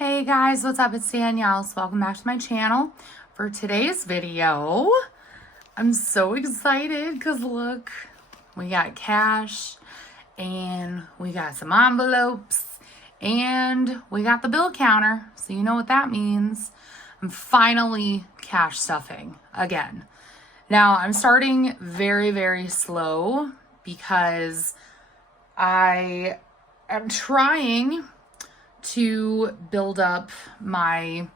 Hey guys, what's up? It's Danielle. So welcome back to my channel. For today's video, I'm so excited because look, we got cash and we got some envelopes and we got the bill counter. So you know what that means. I'm finally cash stuffing again. Now I'm starting very, very slow because I am trying to build up my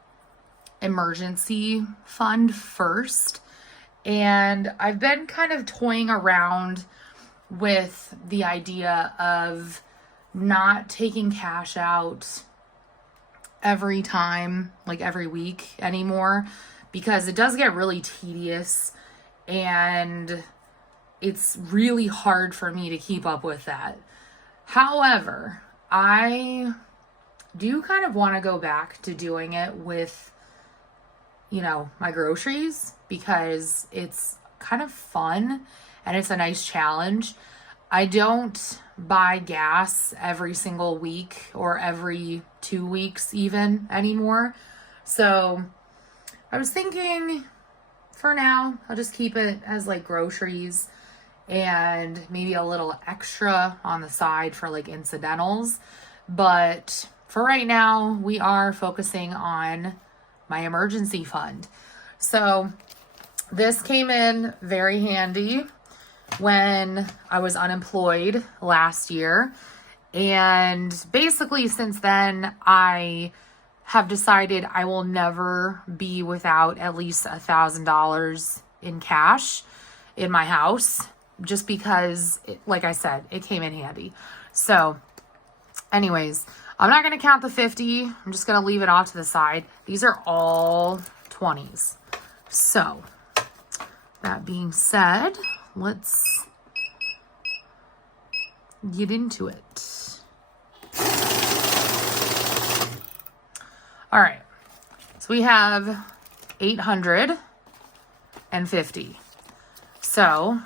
emergency fund first. And I've been kind of toying around with the idea of not taking cash out every time, like every week anymore, because it does get really tedious and it's really hard for me to keep up with that. However, I do kind of want to go back to doing it with, my groceries because it's kind of fun and it's a nice challenge. I don't buy gas every single week or every 2 weeks even anymore. So I was thinking for now, I'll just keep it as like groceries and maybe a little extra on the side for like incidentals. But for right now, we are focusing on my emergency fund. So this came in very handy when I was unemployed last year. And basically since then, I have decided I will never be without at least $1,000 in cash in my house, just because, like I said, it came in handy. So anyways, I'm not going to count the 50. I'm just going to leave it off to the side. These are all 20s. So, that being said, let's get into it. All right. So, we have 850. So,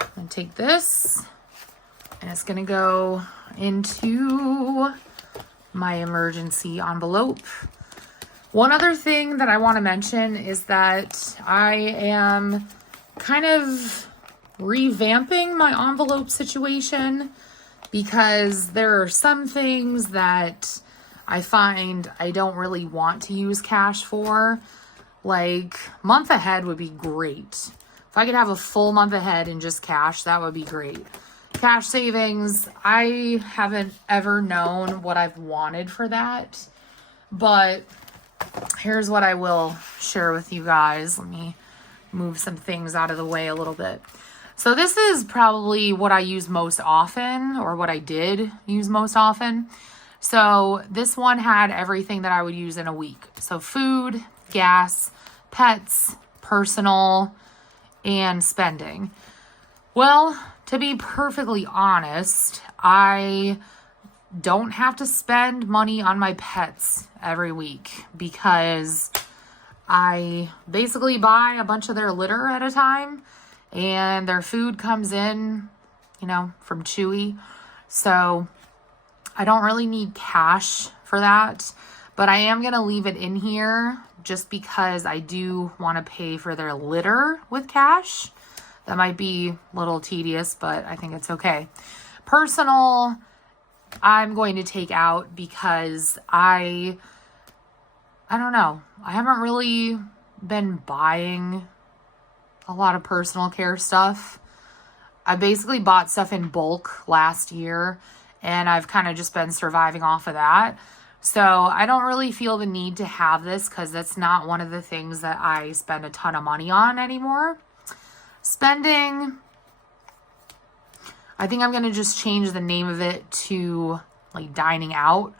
I'm going to take this and it's going to go into my emergency envelope. One other thing that I want to mention is that I am kind of revamping my envelope situation because there are some things that I find I don't really want to use cash for. Like month ahead would be great. If I could have a full month ahead in just cash, that would be great. Cash savings, I haven't ever known what I've wanted for that, but here's what I will share with you guys. Let me move some things out of the way a little bit. So this is probably what I use most often, or what I did use most often. So this one had everything that I would use in a week. So food, gas, pets, personal, and spending. Well, to be perfectly honest, I don't have to spend money on my pets every week because I basically buy a bunch of their litter at a time and their food comes in, from Chewy. So I don't really need cash for that, but I am going to leave it in here just because I do want to pay for their litter with cash. That might be a little tedious, but I think it's okay. Personal, I'm going to take out because I don't know. I haven't really been buying a lot of personal care stuff. I basically bought stuff in bulk last year, and I've kind of just been surviving off of that. So I don't really feel the need to have this because that's not one of the things that I spend a ton of money on anymore. Spending, I think I'm going to just change the name of it to like dining out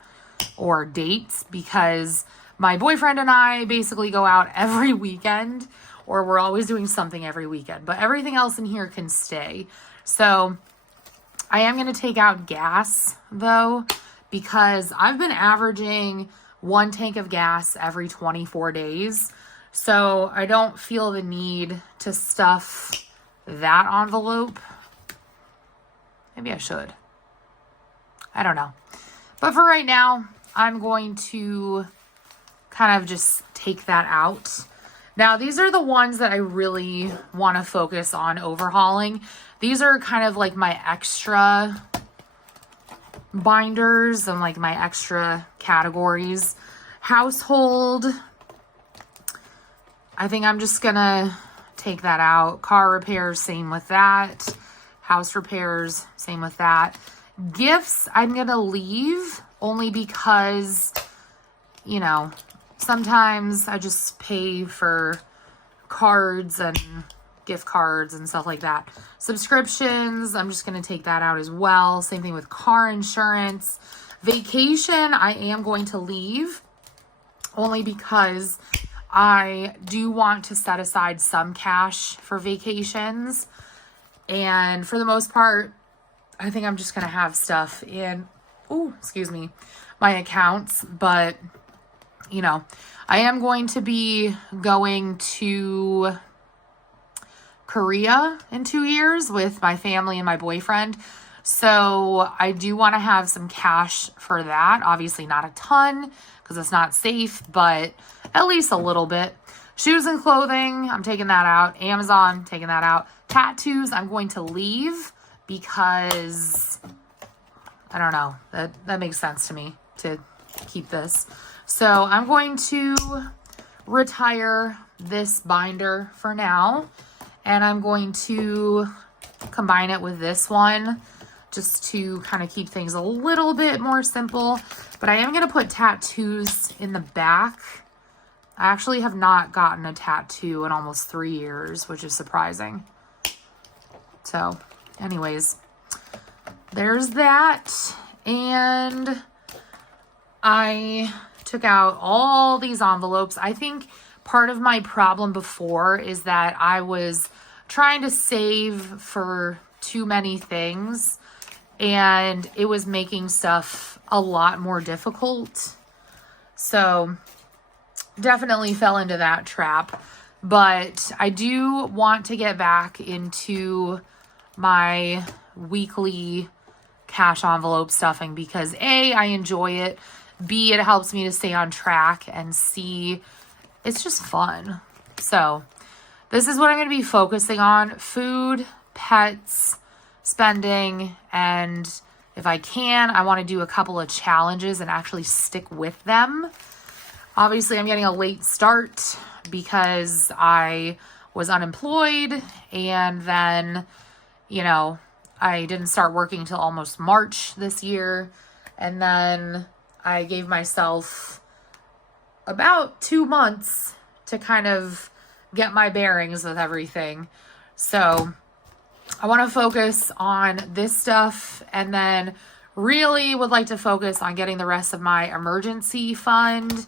or dates because my boyfriend and I basically go out every weekend, or we're always doing something every weekend, but everything else in here can stay. So I am going to take out gas though, because I've been averaging 1 tank of gas every 24 days. So I don't feel the need to stuff that envelope. Maybe I should. I don't know. But for right now, I'm going to kind of just take that out. Now, these are the ones that I really want to focus on overhauling. These are kind of like my extra binders and like my extra categories. Household, I think I'm just gonna take that out. Car repairs, same with that. House repairs, same with that. Gifts, I'm gonna leave only because, you know, sometimes I just pay for cards and gift cards and stuff like that. Subscriptions, I'm just going to take that out as well. Same thing with car insurance. Vacation, I am going to leave only because I do want to set aside some cash for vacations. And for the most part, I think I'm just going to have stuff in, my accounts. But, you know, I am going to be going to Korea in 2 years with my family and my boyfriend. So I do want to have some cash for that. Obviously not a ton because it's not safe, but at least a little bit. Shoes and clothing, I'm taking that out. Amazon, taking that out. Tattoos, I'm going to leave because I don't know. That makes sense to me to keep this. So I'm going to retire this binder for now. And I'm going to combine it with this one just to kind of keep things a little bit more simple. But I am going to put tattoos in the back. I actually have not gotten a tattoo in almost 3 years, which is surprising. So, anyways, there's that. And I took out all these envelopes. I think part of my problem before is that I was trying to save for too many things and it was making stuff a lot more difficult. So definitely fell into that trap. But I do want to get back into my weekly cash envelope stuffing because A, I enjoy it. B, it helps me to stay on track, and C, it's just fun. So this is what I'm going to be focusing on: food, pets, spending, and if I can, I want to do a couple of challenges and actually stick with them. Obviously, I'm getting a late start because I was unemployed, and then, you know, I didn't start working until almost March this year, and then I gave myself about 2 months to kind of get my bearings with everything. So I want to focus on this stuff and then really would like to focus on getting the rest of my emergency fund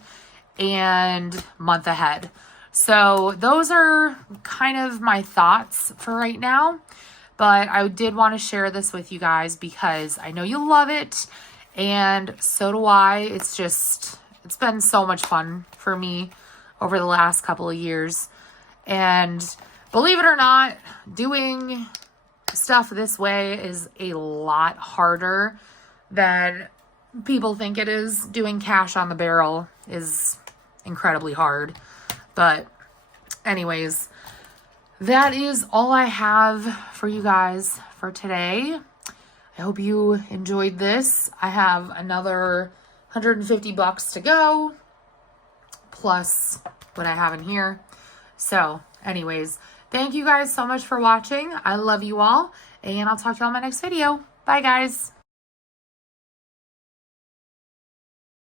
and month ahead. So those are kind of my thoughts for right now, but I did want to share this with you guys because I know you love it and so do I. It's been so much fun for me over the last couple of years. And believe it or not, doing stuff this way is a lot harder than people think it is. Doing cash on the barrel is incredibly hard. But anyways, that is all I have for you guys for today. I hope you enjoyed this. I have another $150 to go, plus what I have in here. So anyways, thank you guys so much for watching. I love you all, and I'll talk to you all in my next video. Bye, guys.